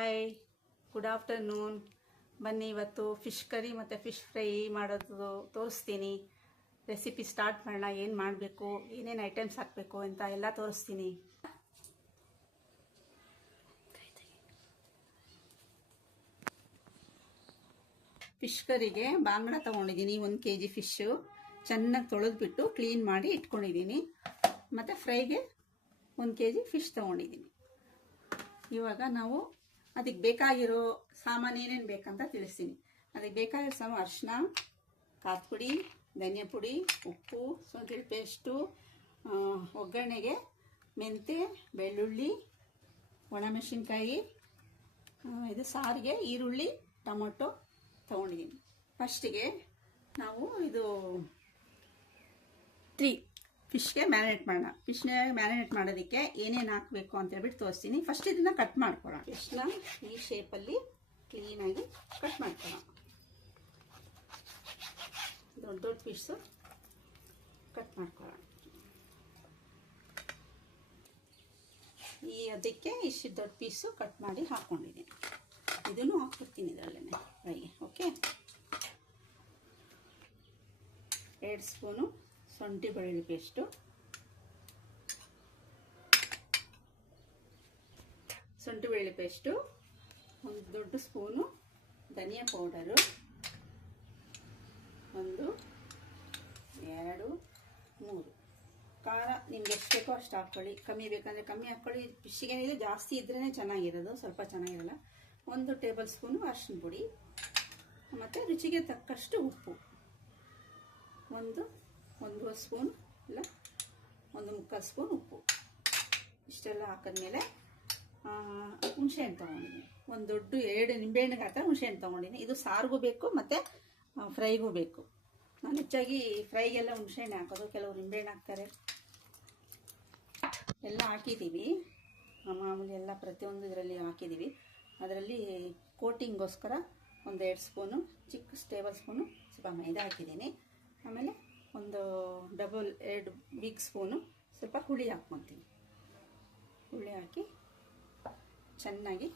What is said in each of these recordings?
Hi, good afternoon. ಬನ್ನಿ, ಇವತ್ತು fish curry ಮತ್ತು ಫಿಶ್ ಫ್ರೈ ಮಾಡೋದು ತೋರಿಸ್ತೀನಿ. ರೆಸಿಪಿ ಸ್ಟಾರ್ಟ್ ಮಾಡೋಣ. ಏನು ಮಾಡಬೇಕು, ಏನೇನು ಐಟಮ್ಸ್ ಹಾಕಬೇಕು ಅಂತ ಎಲ್ಲ ತೋರಿಸ್ತೀನಿ. ಫಿಶ್ ಕರಿಗೆ ಬಾಂಗಡ ತೊಗೊಂಡಿದ್ದೀನಿ. 1 kg ಫಿಶ್ಶು ಚೆನ್ನಾಗಿ ತೊಳೆದ್ಬಿಟ್ಟು ಕ್ಲೀನ್ ಮಾಡಿ ಇಟ್ಕೊಂಡಿದ್ದೀನಿ. ಮತ್ತು ಫ್ರೈಗೆ 1 kg ಫಿಶ್ ತೊಗೊಂಡಿದ್ದೀನಿ. ಇವಾಗ ನಾವು ಅದಕ್ಕೆ ಬೇಕಾಗಿರೋ ಸಾಮಾನು ಏನೇನು ಬೇಕಂತ ತಿಳಿಸ್ತೀನಿ. ಅದಕ್ಕೆ ಬೇಕಾಗಿರೋ ಸಾಮಾನು ಅರಿಶಿನ, ಖಾರದ ಪುಡಿ, ಧನಿಯಾ ಪುಡಿ, ಉಪ್ಪು, ಶುಂಠಿ ಪೇಸ್ಟು, ಒಗ್ಗರಣೆಗೆ ಮೆಂತ್ಯ, ಬೆಳ್ಳುಳ್ಳಿ, ಒಣಮೆಣಸಿನ್ಕಾಯಿ, ಇದು ಸಾರಿಗೆ ಈರುಳ್ಳಿ, ಟೊಮೊಟೊ ತೊಗೊಂಡಿದ್ದೀನಿ. ಫಸ್ಟಿಗೆ ನಾವು ಇದು ಫಿಶ್ಗೆ ಮ್ಯಾರಿನೇಟ್ ಮಾಡೋಣ. ಫಿಶ್ನ ಮ್ಯಾರಿನೇಟ್ ಮಾಡೋದಕ್ಕೆ ಏನೇನು ಹಾಕಬೇಕು ಅಂತ ಹೇಳ್ಬಿಟ್ಟು ತೋರಿಸ್ತೀನಿ. ಫಸ್ಟ್ ಇದನ್ನು ಕಟ್ ಮಾಡ್ಕೊಳ್ಳೋಣ. ಫಿಶ್ನ ಈ ಶೇಪಲ್ಲಿ ಕ್ಲೀನಾಗಿ ಕಟ್ ಮಾಡ್ಕೊಳ್ಳೋಣ. ದೊಡ್ಡ ದೊಡ್ಡ ಪೀಸು ಕಟ್ ಮಾಡ್ಕೊಳ್ಳೋಣ. ಅದಕ್ಕೆ ಇಷ್ಟು ದೊಡ್ಡ ಪೀಸು ಕಟ್ ಮಾಡಿ ಹಾಕ್ಕೊಂಡಿದ್ದೀನಿ. ಇದನ್ನು ಹಾಕ್ಬಿಡ್ತೀನಿ ಇದರಲ್ಲೇ ಫ್ರೈಗೆ. ಓಕೆ, 2 ಸ್ಪೂನು ಶುಂಠಿ ಬೆಳ್ಳುಳ್ಳಿ ಪೇಸ್ಟು, ಒಂದು ದೊಡ್ಡ ಸ್ಪೂನು ಧನಿಯಾ ಪೌಡರು, 1 2 3 ಖಾರ ನಿಮ್ಗೆ ಎಷ್ಟು ಬೇಕೋ ಅಷ್ಟು ಹಾಕ್ಕೊಳ್ಳಿ. ಕಮ್ಮಿ ಬೇಕಂದರೆ ಕಮ್ಮಿ ಹಾಕ್ಕೊಳ್ಳಿ. ಫಿಶ್ಗೆ ಇದು ಜಾಸ್ತಿ ಇದ್ರೇ ಚೆನ್ನಾಗಿರೋದು, ಸ್ವಲ್ಪ ಚೆನ್ನಾಗಿರಲ್ಲ. 1 ಟೇಬಲ್ ಸ್ಪೂನು ಅರಿಶಿನ ಪುಡಿ ಮತ್ತು ರುಚಿಗೆ ತಕ್ಕಷ್ಟು ಉಪ್ಪು, ಒಂದೂವರೆ ಸ್ಪೂನ್ ಇಲ್ಲ 1/4 ಸ್ಪೂನ್ ಉಪ್ಪು. ಇಷ್ಟೆಲ್ಲ ಹಾಕಿದ್ಮೇಲೆ ಹುಣಸೆಹಣ್ಣು ತೊಗೊಂಡಿದ್ದೀನಿ. ಒಂದು ದೊಡ್ಡ 2 ನಿಂಬೆಹಣ್ಣಿಗೆ ಹಾಕಿ ಹುಣಸೆಹಣ್ಣು ತೊಗೊಂಡಿದ್ದೀನಿ. ಇದು ಸಾರಿಗೂ ಬೇಕು ಮತ್ತು ಫ್ರೈಗೂ ಬೇಕು. ನಾನು ಹೆಚ್ಚಾಗಿ ಫ್ರೈಗೆಲ್ಲ ಹುಣಸೆಹಣ್ಣು ಹಾಕೋದು, ಕೆಲವರು ನಿಂಬೆಹಣ್ಣು ಹಾಕ್ತಾರೆ. ಎಲ್ಲ ಹಾಕಿದ್ದೀವಿ, ಮಾಮೂಲಿ ಎಲ್ಲ ಪ್ರತಿಯೊಂದು ಇದರಲ್ಲಿ ಹಾಕಿದ್ದೀವಿ. ಅದರಲ್ಲಿ ಕೋಟಿಂಗೋಸ್ಕರ 1 2 ಸ್ಪೂನು ಚಿಕ್ಕ ಟೇಬಲ್ ಸ್ಪೂನು ಸ್ವಲ್ಪ ಮೈದಾ ಹಾಕಿದ್ದೀನಿ. ಆಮೇಲೆ 2 ಬಿಗ್ ಸ್ಪೂನು ಸ್ವಲ್ಪ ಹುಳಿ ಹಾಕ್ಕೊತೀನಿ. ಹುಳಿ ಹಾಕಿ ಚೆನ್ನಾಗಿ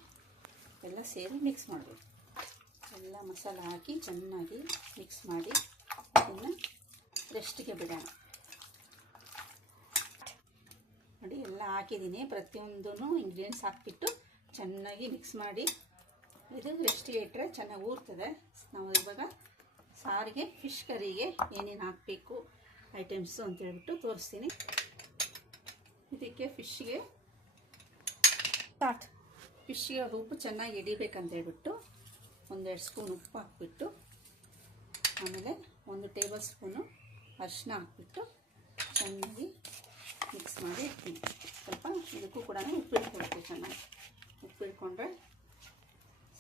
ಎಲ್ಲ ಸೇರಿ ಮಿಕ್ಸ್ ಮಾಡಬೇಕು. ಎಲ್ಲ ಮಸಾಲ ಹಾಕಿ ಚೆನ್ನಾಗಿ ಮಿಕ್ಸ್ ಮಾಡಿ ಅದನ್ನು ರೆಸ್ಟಿಗೆ ಬಿಡೋಣ. ನೋಡಿ, ಎಲ್ಲ ಹಾಕಿದ್ದೀನಿ. ಪ್ರತಿಯೊಂದೂ ಇಂಗ್ರೀಡಿಯೆಂಟ್ಸ್ ಹಾಕ್ಬಿಟ್ಟು ಚೆನ್ನಾಗಿ ಮಿಕ್ಸ್ ಮಾಡಿ ಇದು ರೆಸ್ಟಿಗೆ ಇಟ್ಟರೆ ಚೆನ್ನಾಗಿ ಊರ್ತದೆ. ನಾವು ಇವಾಗ ಸಾರಿಗೆ ಫಿಶ್ ಕರಿಗೆ ಏನೇನು ಹಾಕಬೇಕು ಐಟಮ್ಸು ಅಂತ ಹೇಳ್ಬಿಟ್ಟು ತೋರಿಸ್ತೀನಿ. ಇದಕ್ಕೆ ಫಿಶ್ಗೆ ಉಪ್ಪು ಚೆನ್ನಾಗಿ ಹಿಡಿಬೇಕಂತ ಹೇಳ್ಬಿಟ್ಟು 1 2 ಸ್ಪೂನ್ ಉಪ್ಪು ಹಾಕ್ಬಿಟ್ಟು, ಆಮೇಲೆ 1 ಟೇಬಲ್ ಸ್ಪೂನು ಅರಿಶಿನ ಹಾಕ್ಬಿಟ್ಟು ಚೆನ್ನಾಗಿ ಮಿಕ್ಸ್ ಮಾಡಿ ಇಡ್ತೀನಿ. ಸ್ವಲ್ಪ ಇದಕ್ಕೂ ಕೂಡ ಉಪ್ಪು ಇಟ್ಕೊಳ್ಬೇಕು. ಚೆನ್ನಾಗಿ ಉಪ್ಪು ಇಟ್ಕೊಂಡ್ರೆ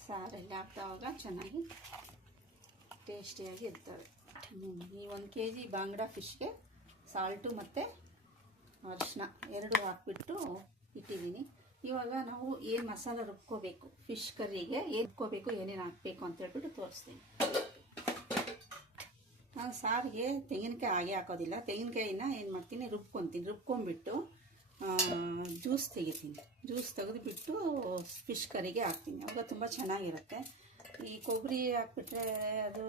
ಸಾರಲ್ಲಿ ಹಾಕ್ತಾವಾಗ ಚೆನ್ನಾಗಿ ಟೇಸ್ಟಿಯಾಗಿ ಇರ್ತವೆ. ಈ 1 kg ಬಾಂಗಡ ಫಿಶ್ಗೆ ಸಾಲ್ಟು ಮತ್ತು ಅರಿಶಿನ 2 ಹಾಕ್ಬಿಟ್ಟು ಇಟ್ಟಿದ್ದೀನಿ. ಇವಾಗ ನಾವು ಏನು ಮಸಾಲ ರುಬ್ಕೋಬೇಕು, ಫಿಶ್ ಕರಿಗೆ ಏನೇನು ಹಾಕಬೇಕು ಅಂತ ಹೇಳ್ಬಿಟ್ಟು ತೋರಿಸ್ತೀನಿ. ನಾನು ಸಾರಿಗೆ ತೆಂಗಿನಕಾಯಿ ಹಾಗೆ ಹಾಕೋದಿಲ್ಲ. ತೆಂಗಿನಕಾಯಿನ ಏನು ಮಾಡ್ತೀನಿ, ರುಬ್ಕೊಂಡ್ಬಿಟ್ಟು ಜ್ಯೂಸ್ ತೆಗಿತೀನಿ. ಜ್ಯೂಸ್ ತೆಗೆದುಬಿಟ್ಟು ಫಿಶ್ ಕರಿಗೆ ಹಾಕ್ತೀನಿ. ಆವಾಗ ತುಂಬ ಚೆನ್ನಾಗಿರುತ್ತೆ. ಈ ಕೊಬ್ಬರಿ ಹಾಕ್ಬಿಟ್ರೆ ಅದು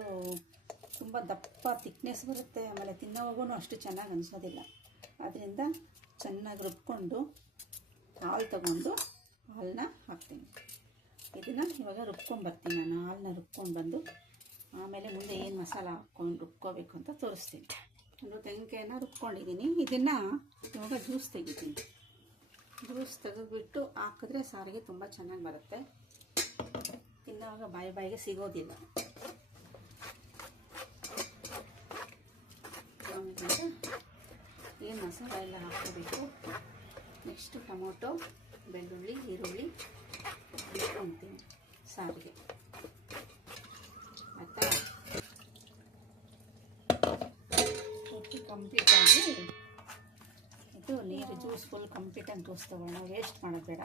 ತುಂಬ ದಪ್ಪ ಥಿಕ್ನೆಸ್ ಬರುತ್ತೆ. ಆಮೇಲೆ ತಿನ್ನೋವಾಗೂ ಅಷ್ಟು ಚೆನ್ನಾಗಿ ಅನಿಸೋದಿಲ್ಲ. ಅದರಿಂದ ಚೆನ್ನಾಗಿ ರುಬ್ಕೊಂಡು ಹಾಲು ತಗೊಂಡು ಹಾಲನ್ನ ಹಾಕ್ತೀನಿ. ಇದನ್ನು ಇವಾಗ ರುಬ್ಕೊಂಡ್ಬರ್ತೀನಿ. ನಾನು ಹಾಲನ್ನ ರುಬ್ಕೊಂಡು ಬಂದು ಆಮೇಲೆ ಮುಂದೆ ಏನು ಮಸಾಲ ಹಾಕ್ಕೊಂಡು ರುಬ್ಕೋಬೇಕು ಅಂತ ತೋರಿಸ್ತೀನಿ. ಒಂದು ತೆಂಗಿನಕಾಯಿನ ರುಬ್ಕೊಂಡಿದ್ದೀನಿ. ಇದನ್ನು ಇವಾಗ ಜ್ಯೂಸ್ ತೆಗಿತೀನಿ. ಜ್ಯೂಸ್ ತೆಗೆದುಬಿಟ್ಟು ಹಾಕಿದ್ರೆ ಸಾರಿಗೆ ತುಂಬ ಚೆನ್ನಾಗಿ ಬರುತ್ತೆ. ತಿನ್ನೋವಾಗ ಬಾಯಿಗೆ ಸಿಗೋದಿಲ್ಲ. ಏನು ಮಸಾಲ ಎಲ್ಲ ಹಾಕೋಬೇಕು. ನೆಕ್ಸ್ಟು ಟೊಮೊಟೊ, ಬೆಳ್ಳುಳ್ಳಿ, ಈರುಳ್ಳಿ ಇಟ್ಕೊತೀನಿ ಸಾರಿಗೆ. ಮತ್ತು ಕಂಪ್ಲೀಟಾಗಿ ಇದು ನೀರು ಜ್ಯೂಸ್ ಫುಲ್ ಕಂಪ್ಲೀಟಾಗಿ ಜ್ಯೂಸ್ ತೊಗೊಳ್ಳೋಣ. ವೇಸ್ಟ್ ಮಾಡೋದು ಬೇಡ.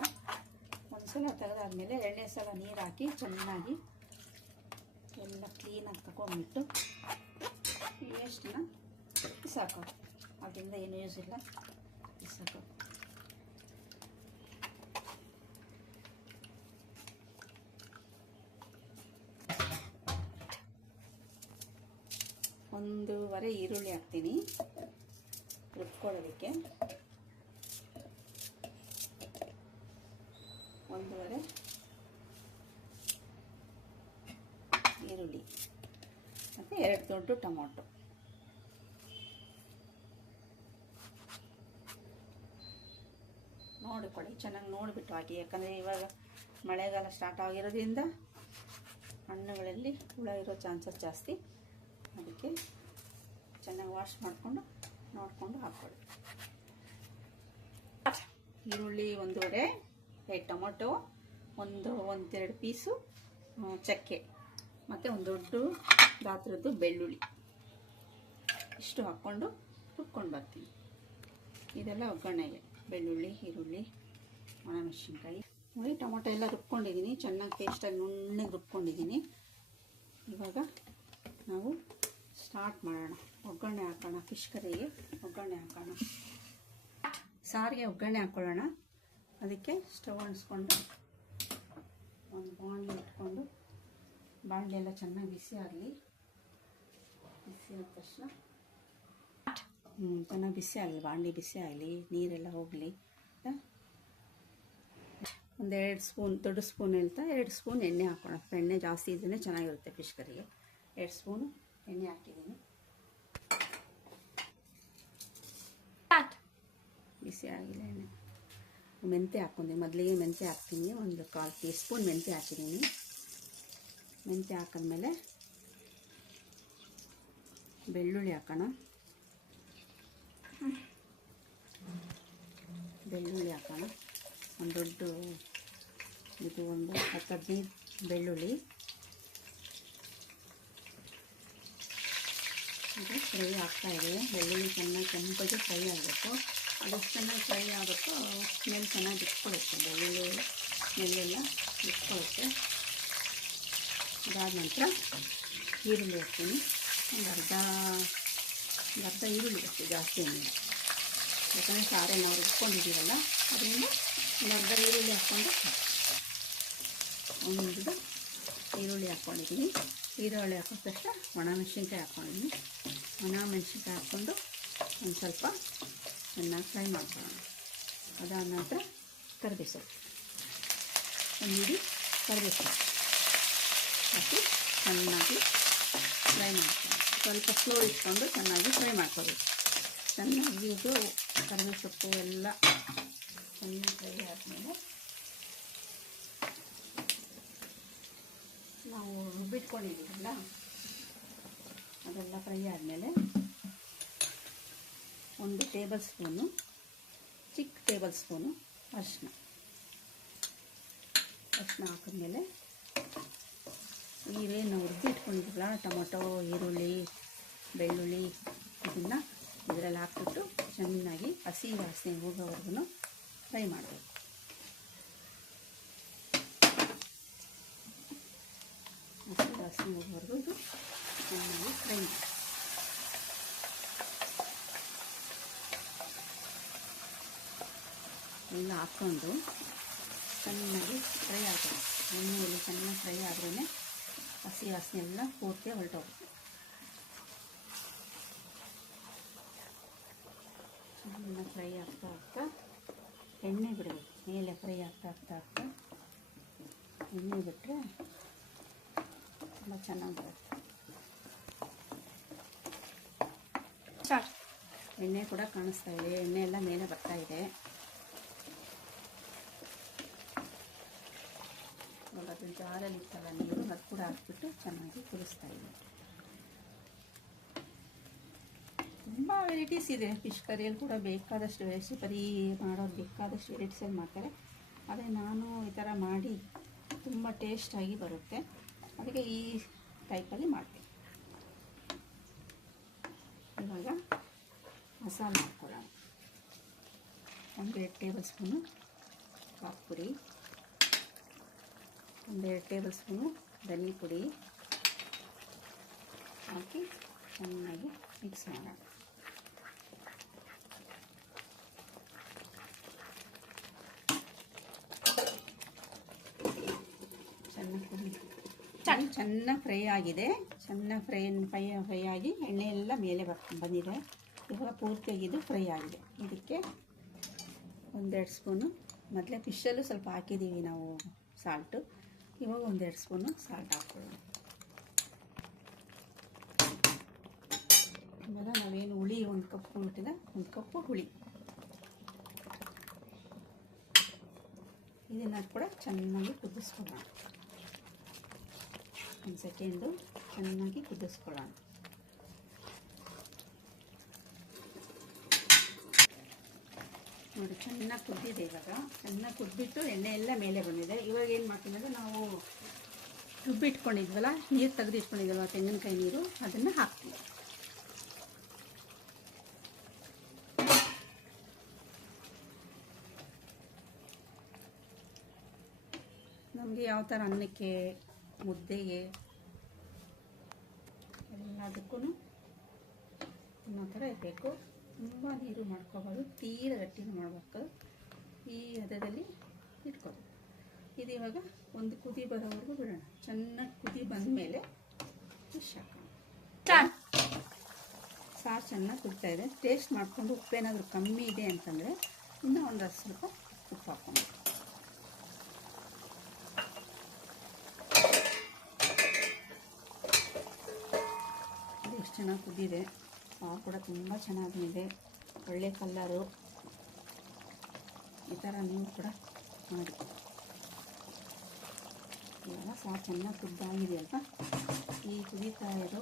ಒಂದು ಸಲ ತೆಗೆದಾದ್ಮೇಲೆ 2ನೇ ಸಲ ನೀರು ಹಾಕಿ ಚೆನ್ನಾಗಿ ಎಲ್ಲ ಕ್ಲೀನಾಗಿ ತಗೊಂಡ್ಬಿಟ್ಟು ವೇಸ್ಟನ್ನ ಬಿಸಾಕೋ. ಅದರಿಂದ ಏನು ಯೂಸ್ ಇಲ್ಲ, ಬಿಸಾಕೋ. ಒಂದೂವರೆ ಈರುಳ್ಳಿ ಹಾಕ್ತೀನಿ ರುಬ್ಕೊಳ್ಳೋದಕ್ಕೆ. ಒಂದೂವರೆ ಈರುಳ್ಳಿ ಮತ್ತು 2 ದೊಡ್ಡ ಟೊಮೊಟೊ. ನೋಡಿಕೊಳ್ಳಿ, ಚೆನ್ನಾಗಿ ನೋಡಿಬಿಟ್ಟು ಹಾಕಿ. ಯಾಕಂದರೆ ಇವಾಗ ಮಳೆಗಾಲ ಸ್ಟಾರ್ಟ್ ಆಗಿರೋದ್ರಿಂದ ಹಣ್ಣುಗಳಲ್ಲಿ ಹುಳ ಇರೋ ಚಾನ್ಸಸ್ ಜಾಸ್ತಿ. ಅದಕ್ಕೆ ಚೆನ್ನಾಗಿ ವಾಶ್ ಮಾಡಿಕೊಂಡು ನೋಡಿಕೊಂಡು ಹಾಕ್ಕೊಳ್ಳಿ. ಈರುಳ್ಳಿ ಒಂದೂವರೆ, 2 ಟೊಮೊಟೊ, ಒಂದೆರಡು ಪೀಸು ಚಕ್ಕೆ ಮತ್ತು ಒಂದು ದೊಡ್ಡ ಗಾತ್ರದ್ದು ಬೆಳ್ಳುಳ್ಳಿ ಇಷ್ಟು ಹಾಕ್ಕೊಂಡು ರುಬ್ಕೊಂಡು ಬರ್ತೀನಿ. ಇದೆಲ್ಲ ಒಗ್ಗರಣೆಗೆ ಬೆಳ್ಳುಳ್ಳಿ, ಈರುಳ್ಳಿ, ಒಣಮೆಣಸಿನ್ಕಾಯಿ ನೋಡಿ. ಟೊಮೊಟೊ ಎಲ್ಲ ರುಬ್ಕೊಂಡಿದ್ದೀನಿ, ಚೆನ್ನಾಗಿ ಪೇಸ್ಟಾಗಿ ನುಣ್ಣಗೆ ರುಬ್ಕೊಂಡಿದ್ದೀನಿ. ಇವಾಗ ನಾವು ಸ್ಟಾರ್ಟ್ ಮಾಡೋಣ. ಒಗ್ಗರಣೆ ಹಾಕೋಣ. ಫಿಶ್ ಕರಿಗೆ ಒಗ್ಗರಣೆ ಹಾಕೋಣ. ಸಾರಿಗೆ ಒಗ್ಗರಣೆ ಹಾಕ್ಕೊಳ್ಳೋಣ. ಅದಕ್ಕೆ ಸ್ಟವ್ ಅಂಟಿಸ್ಕೊಂಡು ಒಂದು ಬಾಣಲೆ ಇಟ್ಕೊಂಡು, ಬಾಣಲೆ ಎಲ್ಲ ಚೆನ್ನಾಗಿ ಬಿಸಿ ಆಗಲಿ. ಬಿಸಿ ಆದ ತಕ್ಷಣ ಚೆನ್ನಾಗಿ ಬಿಸಿ ಆಗಲಿ, ಬಾಣಲೆ ಬಿಸಿ ಆಗಲಿ, ನೀರೆಲ್ಲ ಹೋಗಲಿ. ಒಂದು 2 ಸ್ಪೂನ್, ದೊಡ್ಡ ಸ್ಪೂನ್ ಹೇಳ್ತಾ 2 ಸ್ಪೂನ್ ಎಣ್ಣೆ ಹಾಕೋಣ. ಎಣ್ಣೆ ಜಾಸ್ತಿ ಇದ್ರೇ ಚೆನ್ನಾಗಿರುತ್ತೆ ಫಿಶ್ ಕರಿಗೆ. 2 ಸ್ಪೂನು ಎಣ್ಣೆ ಹಾಕಿದ್ದೀನಿ. ಬಿಸಿ ಆಗಿಲ್ಲ ಎಣ್ಣೆ. ಮೆಂತ್ಯ ಹಾಕ್ಕೊಂಡೆ, ಮೊದಲಿಗೆ ಮೆಂತ್ಯ ಹಾಕ್ತೀನಿ. ಒಂದು 1/4 ಟೀ ಸ್ಪೂನ್ ಮೆಂತ್ಯ ಹಾಕಿದ್ದೀನಿ. ಮೆಂತ್ಯ ಹಾಕಿದ್ಮೇಲೆ ಬೆಳ್ಳುಳ್ಳಿ ಹಾಕೋಣ. ಬೆಳ್ಳುಳ್ಳಿ ಹಾಕೋಣ. ಒಂದು ದೊಡ್ಡ ಇದು ಒಂದು 10-15 ಬೆಳ್ಳುಳ್ಳಿ. ಇದು ಫ್ರೈ ಆಗ್ತಾಯಿದೆ. ಬೆಳ್ಳುಳ್ಳಿ ಚೆನ್ನಾಗಿ ಕೆಂಪಗೆ ಫ್ರೈ ಆಗಬೇಕು. ಅದಷ್ಟು ಚೆನ್ನಾಗಿ ಫ್ರೈ ಆಗುತ್ತೋ ಸ್ಮೆಲ್ ಚೆನ್ನಾಗಿ ಇಟ್ಕೊಳ್ಳುತ್ತೆ. ಬೆಳ್ಳುಳ್ಳಿ ಸ್ಮೆಲ್ಲೆಲ್ಲ ಇಟ್ಕೊಳ್ಳುತ್ತೆ. ಅದಾದ ನಂತರ ಈರುಳ್ಳಿ ಹಾಕ್ತೀನಿ. ಒಂದು ಅರ್ಧ ಈರುಳ್ಳಿ ಅಷ್ಟೇ, ಜಾಸ್ತಿ ಏನಿಲ್ಲ. ಯಾಕಂದರೆ ಸಾರೆ ನಾವು ರುಬ್ಕೊಂಡಿದ್ದೀವಲ್ಲ, ಅದರಿಂದ ಒಂದು ಅರ್ಧ ಈರುಳ್ಳಿ ಹಾಕ್ಕೊಂಡು ಒಂದು ಈರುಳ್ಳಿ ಹಾಕ್ಕೊಂಡಿದ್ದೀನಿ. ಈರುಳ್ಳಿ ಹಾಕಿದ ತಕ್ಷಣ ಒಣಮೆಣಸಿನ್ಕಾಯಿ ಹಾಕ್ಕೊಂಡಿದ್ದೀನಿ. ಒಣಮೆಣಸಿನ್ಕಾಯಿ ಹಾಕ್ಕೊಂಡು ಒಂದು ಸ್ವಲ್ಪ ಚೆನ್ನಾಗಿ ಫ್ರೈ ಮಾಡ್ಕೊಳ್ಳೋಣ. ಅದಾದ ನಂತರ ಕರಿಬೇವು ಸೊಪ್ಪು, ಒಂದು ಹಿಡಿ ಕರಿಬೇವು ಸೊಪ್ಪು ಹಾಕಿ ಚೆನ್ನಾಗಿ ಫ್ರೈ ಮಾಡ್ಕೊಳ್ಳೋಣ. ಸ್ವಲ್ಪ ಸ್ಲೋ ಇಟ್ಕೊಂಡು ಚೆನ್ನಾಗಿ ಫ್ರೈ ಮಾಡ್ಕೋಬೇಕು. ಚೆನ್ನಾಗಿ ಇದು ಕರಿಬೇವು ಸೊಪ್ಪು ಎಲ್ಲ ಚೆನ್ನಾಗಿ ಫ್ರೈ ಆದಮೇಲೆ ನಾವು ರುಬ್ಬಿಟ್ಕೊಂಡಿದ್ದೀವಲ್ಲ ಅದೆಲ್ಲ ಫ್ರೈ ಆದಮೇಲೆ ಒಂದು ಟೇಬಲ್ ಸ್ಪೂನು, ಚಿಕ್ಕ ಟೇಬಲ್ ಸ್ಪೂನು ಅರಿಶಿನ ಹಾಕಿದ್ಮೇಲೆ ನೀವೇನು ರುಬ್ಬಿಟ್ಕೊಂಡಿದ್ದೀವಲ್ಲ ಟೊಮೊಟೊ, ಈರುಳ್ಳಿ, ಬೆಳ್ಳುಳ್ಳಿ ಇದನ್ನು ಇದರಲ್ಲಿ ಹಾಕ್ಬಿಟ್ಟು ಚೆನ್ನಾಗಿ ಹಸಿ ವಾಸನೆ ಹೋಗೋವರೆಗೂ ಫ್ರೈ ಮಾಡಬೇಕು. ಹಸಿ ವಾಸನೆ ಹೋಗೋವರೆಗೂ ಇದು ಚೆನ್ನಾಗಿ ಫ್ರೈ ಮಾಡಿ. ಎಲ್ಲ ಹಾಕ್ಕೊಂಡು ಚೆನ್ನಾಗಿ ಫ್ರೈ ಆಗಬೇಕು. ಎಣ್ಣೆಯಲ್ಲಿ ಚೆನ್ನಾಗಿ ಫ್ರೈ ಆದ್ರೇ ಹಸಿ ವಾಸನೆ ಎಲ್ಲ ಪೂರ್ತಿ ಹೊರಟೋಗುತ್ತೆ. ಚೆನ್ನಾಗಿ ಫ್ರೈ ಆಗ್ತಾ ಎಣ್ಣೆ ಬಿಡಬೇಕು. ಮೇಲೆ ಫ್ರೈ ಆಗ್ತಾ ಎಣ್ಣೆ ಬಿಟ್ಟರೆ ತುಂಬ ಚೆನ್ನಾಗಿ ಬರುತ್ತೆ. ಎಣ್ಣೆ ಕೂಡ ಕಾಣಿಸ್ತಾ ಇದೆ, ಎಣ್ಣೆ ಎಲ್ಲ ಮೇಲೆ ಬರ್ತಾ ಇದೆ. ಅದು ಜಾರಲ್ಲಿ ಇತ್ತಲ್ಲ ನೀರು, ಅದು ಕೂಡ ಹಾಕ್ಬಿಟ್ಟು ಚೆನ್ನಾಗಿ ಕುದಿಸ್ತಾ ಇದೆ. ತುಂಬ ವೆರೈಟೀಸ್ ಇದೆ ಫಿಶ್ ಕರಿಯಲ್ಲಿ ಕೂಡ. ಬೇಕಾದಷ್ಟು ವೆರೈಟೀಸ್, ಬರೀ ಮಾಡೋದು ಬೇಕಾದಷ್ಟು ವೆರೈಟೀಸಲ್ಲಿ ಮಾಡ್ತಾರೆ. ಆದರೆ ನಾನು ಈ ಥರ ಮಾಡಿ ತುಂಬ ಟೇಸ್ಟಾಗಿ ಬರುತ್ತೆ. ಅದಕ್ಕೆ ಈ ಟೈಪಲ್ಲಿ ಮಾಡ್ತೀನಿ. ಇವಾಗ ಮಸಾಲೆ ಹಾಕ್ಕೊಳ್ಳೋಣ. 1 ಟೇಬಲ್ ಸ್ಪೂನು ಕಾಫಿ ಪುಡಿ, 1 ಟೇಬಲ್ ಸ್ಪೂನು ಧನಿಯಾ ಪುಡಿ ಹಾಕಿ ಚೆನ್ನಾಗಿ ಮಿಕ್ಸ್ ಮಾಡೋಣ. ಚೆನ್ನಾಗಿ ಚೆನ್ನಾಗಿ ಫ್ರೈ ಆಗಿದೆ. ಚೆನ್ನಾಗಿ ಫ್ರೈ ಆಗಿ ಎಣ್ಣೆ ಎಲ್ಲ ಮೇಲೆ ಬಂದಿದೆ. ಇವಾಗ ಪೂರ್ತಿಯಾಗಿ ಇದು ಫ್ರೈ ಆಗಿದೆ. ಇದಕ್ಕೆ 1-2 ಸ್ಪೂನು, ಮೊದಲೇ ಫಿಶಲ್ಲೂ ಸ್ವಲ್ಪ ಹಾಕಿದ್ದೀವಿ ನಾವು ಸಾಲ್ಟು. ಇವಾಗ 1-2 ಸ್ಪೂನು ಸಾಲ್ಟ್ ಹಾಕ್ಕೊಳ್ಳೋಣ. ಇವಾಗ ನಾವೇನು ಹುಳಿ 1 ಕಪ್ ಇಟ್ಟಿಲ್ಲ, 1 ಕಪ್ಪು ಹುಳಿ. ಇದನ್ನು ಕೂಡ ಚೆನ್ನಾಗಿ ಕುದಿಸ್ಕೊಳ್ಳೋಣ. 1 ಸೆಕೆಂಡು ಚೆನ್ನಾಗಿ ಕುದಿಸ್ಕೊಳ್ಳೋಣ. ನೋಡಿ ಚೆನ್ನಾಗಿ ಕುದ್ದಿದೆ. ಇವಾಗ ಚೆನ್ನಾಗಿ ಕುದ್ಬಿಟ್ಟು ಎಣ್ಣೆ ಎಲ್ಲ ಮೇಲೆ ಬಂದಿದೆ. ಇವಾಗ ಏನು ಮಾಡ್ತೀನಿ ಅಂದರೆ ನಾವು ರುಬ್ಬಿಟ್ಕೊಂಡಿದ್ವಲ್ಲ, ನೀರು ತೆಗೆದು ಇಟ್ಕೊಂಡಿದ್ವಲ್ವ ತೆಂಗಿನಕಾಯಿ ನೀರು, ಅದನ್ನು ಹಾಕ್ತೀವಿ. ನಮಗೆ ಯಾವ ಥರ ಅನ್ನಕ್ಕೆ, ಮುದ್ದೆಗೆ, ಎಲ್ಲದಕ್ಕೂ ಅನ್ನೋ ಥರ ಇರಬೇಕು. ತುಂಬ ನೀರು ಮಾಡ್ಕೋಬಾರ್ದು, ತೀರ ಗಟ್ಟಿನೂ ಮಾಡಬೇಕು. ಈ ಹದದಲ್ಲಿ ಇಟ್ಕೋಬೇಕು. ಇದು ಇವಾಗ 1 ಕುದಿ ಬರೋವರೆಗೂ ಬಿಡೋಣ. ಚೆನ್ನಾಗಿ ಕುದಿ ಬಂದ ಮೇಲೆ ಫಿಶ್ ಹಾಕೋಣ. ಸಾರು ಚೆನ್ನಾಗಿ ಕುದ್ತಾ ಇದೆ. ಟೇಸ್ಟ್ ಮಾಡಿಕೊಂಡು ಉಪ್ಪೇನಾದರೂ ಕಮ್ಮಿ ಇದೆ ಅಂತಂದರೆ ಇನ್ನೂ ಒಂದು ಸ್ವಲ್ಪ ಉಪ್ಪು ಹಾಕ್ಕೊಂಡು. ಎಷ್ಟು ಚೆನ್ನಾಗಿ ಕುದ್ದಿದೆ. ಸಾರು ಕೂಡ ತುಂಬ ಚೆನ್ನಾಗಿದೆ. ಒಳ್ಳೆ ಕಲ್ಲರು. ಈ ಥರ ನೀವು ಕೂಡ ಮಾಡಿ. ಇವಾಗ ಸಾರು ಚೆನ್ನಾಗಿ ಕುದ್ದಾಗಿದೆ ಅಲ್ವಾ. ಈ ಕುದೀತಾ ಇರೋ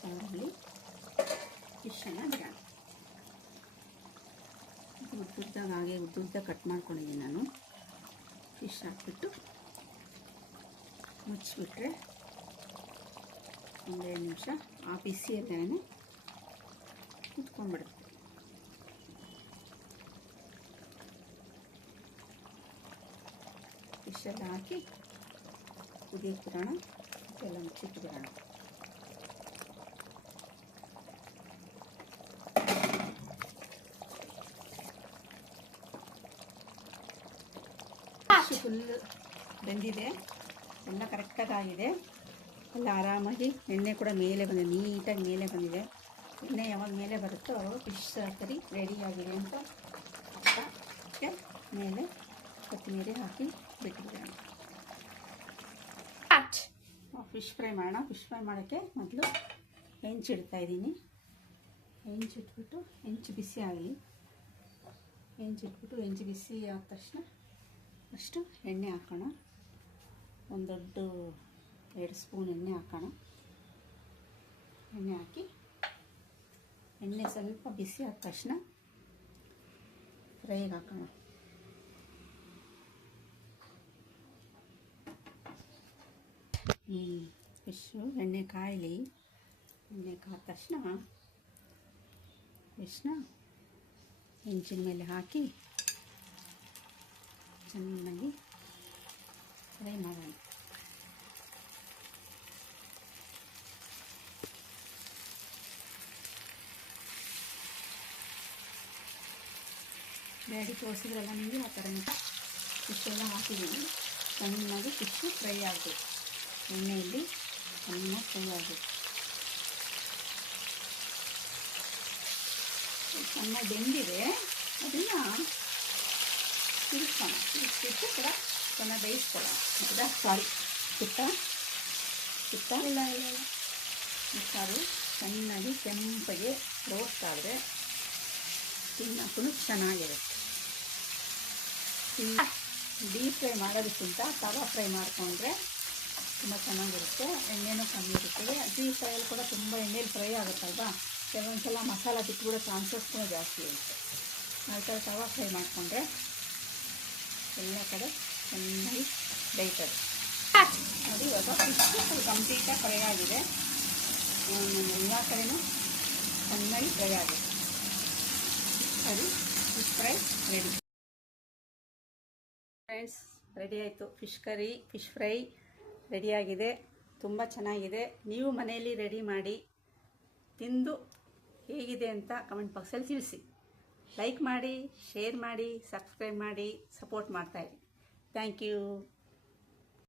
ಸಾರಲ್ಲಿ ಫಿಶನ್ನು ಬಿಡೋಣ. ಉದ್ದುದ್ದಾಗ ಹಾಗೆ ಉದ್ದುದ್ದ ಕಟ್ ಮಾಡ್ಕೊಂಡಿದ್ದೀನಿ ನಾನು. ಫಿಶ್ ಹಾಕ್ಬಿಟ್ಟು ಮುಚ್ಚಿಬಿಟ್ರೆ 1-2 ನಿಮಿಷ ಆ ಬಿಸಿಯಲ್ಲೇ ಕುತ್ಕೊಂಡ್ಬಿಡುತ್ತೆ. ಫಿಶೆಲ್ಲ ಹಾಕಿ ಕುದಿಯಕ್ಕೆ ಬಿಡೋಣ. ಎಲ್ಲ ಮುಚ್ಚಿಟ್ಟು ಬಿಡೋಣ. ಫಿಶ್ ಫುಲ್ ಬೆಂದಿದೆ. ಎಲ್ಲ ಕರೆಕ್ಟಾಗಿ ಆಗಿದೆ. ಎಲ್ಲ ಆರಾಮಾಗಿ ಎಣ್ಣೆ ಕೂಡ ಮೇಲೆ ಬಂದಿದೆ. ನೀಟಾಗಿ ಮೇಲೆ ಬಂದಿದೆ. ಎಣ್ಣೆ ಯಾವಾಗ ಮೇಲೆ ಬರುತ್ತೋ ಫಿಶ್ ಕರಿ ರೆಡಿಯಾಗಿದೆ ಅಂತ ಅರ್ಥ. ಮೇಲೆ ಕೊತ್ತಂಬರಿ ಹಾಕಿ ಬಿಟ್ಟಿದ್ದೇನೆ. ಫಿಶ್ ಫ್ರೈ ಮಾಡೋಣ. ಫಿಶ್ ಫ್ರೈ ಮಾಡೋಕ್ಕೆ ಮೊದಲು ಹೆಂಚಿಡ್ತಾ ಇದ್ದೀನಿ. ಹೆಂಚಿಟ್ಬಿಟ್ಟು ಹೆಂಚು ಬಿಸಿ ಆಗಲಿ. ಹೆಂಚು ಬಿಸಿ ಆದ ತಕ್ಷಣ ಅಷ್ಟು ಎಣ್ಣೆ ಹಾಕೋಣ. ಒಂದು ದೊಡ್ಡ 2 ಸ್ಪೂನ್ ಎಣ್ಣೆ ಹಾಕೋಣ. ಎಣ್ಣೆ ಹಾಕಿ ಎಣ್ಣೆ ಸ್ವಲ್ಪ ಬಿಸಿ ಆದ ತಕ್ಷಣ ಫ್ರೈಗೆ ಹಾಕೋಣ. ಫಿಶ್ಶು ಎಣ್ಣೆ ಕಾಯಲಿ. ಎಣ್ಣೆ ಕಾದ ತಕ್ಷಣ ಫಿಶ್ನ ಹೆಂಚಿನ ಮೇಲೆ ಹಾಕಿ ಚೆನ್ನಾಗಿ ಫ್ರೈ ಮಾಡೋಣ. ಬೇಡಿ ತೋರಿಸಿದ್ರಲ್ಲ ನಿಮಗೆ ಆ ಥರ ಫಿಶ್ ಎಲ್ಲ ಹಾಕಿದ್ದೀನಿ. ಚೆನ್ನಾಗಿ ಫಿಶ್ಶು ಫ್ರೈ ಆಗಬೇಕು. ಎಣ್ಣೆಯಲ್ಲಿ ಚೆನ್ನಾಗಿ ಫ್ರೈ ಆಗಬೇಕು. ಚೆನ್ನಾಗಿ ಬೆಂದಿದೆ. ಅದನ್ನು ತಿರುಗಿಸೋಣ. ತಿರುಗಿಸ್ಬಿಟ್ಟು ಕೂಡ ಚೆನ್ನಾಗಿ ಬೇಯಿಸ್ಕೊಳ್ಳೋಣ. ಸಾರು ಚೆನ್ನಾಗಿ ಕೆಂಪಗೆ ರೋಸ್ಟ್ ಆದರೆ ತಿನ್ನಕ್ಕೂ ಚೆನ್ನಾಗಿರುತ್ತೆ. ಡೀಪ್ ಫ್ರೈ ಮಾಡೋದಕ್ಕಿಂತ ತವಾ ಫ್ರೈ ಮಾಡಿಕೊಂಡ್ರೆ ತುಂಬ ಚೆನ್ನಾಗಿರುತ್ತೆ. ಎಣ್ಣೆನೂ ಕಮ್ಮಿ ಇರುತ್ತದೆ. ಡೀಪ್ ಫ್ರೈಯಲ್ಲಿ ಕೂಡ ತುಂಬ ಎಣ್ಣೆಯಲ್ಲಿ ಫ್ರೈ ಆಗುತ್ತಲ್ವಾ, ಕೆಲವೊಂದ್ಸಲ ಮಸಾಲ ಬಿಟ್ಬಿಡೋ ಚಾನ್ಸಸ್ ಕೂಡ ಜಾಸ್ತಿ ಇರುತ್ತೆ. ಆ ಥರ ತವಾ ಫ್ರೈ ಮಾಡಿಕೊಂಡ್ರೆ ಎಲ್ಲ ಕಡೆ ಚೆನ್ನಾಗಿ ಬೇಯ್ತದೆ. ನೋಡಿ ಇವಾಗ ಫಿಶ್ ಕಂಪ್ಲೀಟಾಗಿ ಫ್ರೈ ಆಗಿದೆ. ಎಲ್ಲ ಕಡೆನೂ ಚೆನ್ನಾಗಿ ಫ್ರೈ ಆಗಿದೆ. ಸರಿ, fish fry ready. Friends, ready ಆಯಿತು. ಫಿಶ್ ಫ್ರೈ ರೆಡಿಯಾಗಿದೆ. ತುಂಬ ಚೆನ್ನಾಗಿದೆ. ನೀವು ಮನೆಯಲ್ಲಿ ರೆಡಿ ಮಾಡಿ ತಿಂದು ಹೇಗಿದೆ ಅಂತ ಕಮೆಂಟ್ ಬಾಕ್ಸಲ್ಲಿ ತಿಳಿಸಿ. ಲೈಕ್ ಮಾಡಿ, ಶೇರ್ ಮಾಡಿ, ಸಬ್ಸ್ಕ್ರೈಬ್ ಮಾಡಿ, ಸಪೋರ್ಟ್ ಮಾಡ್ತಾಯಿರಿ. Thank you.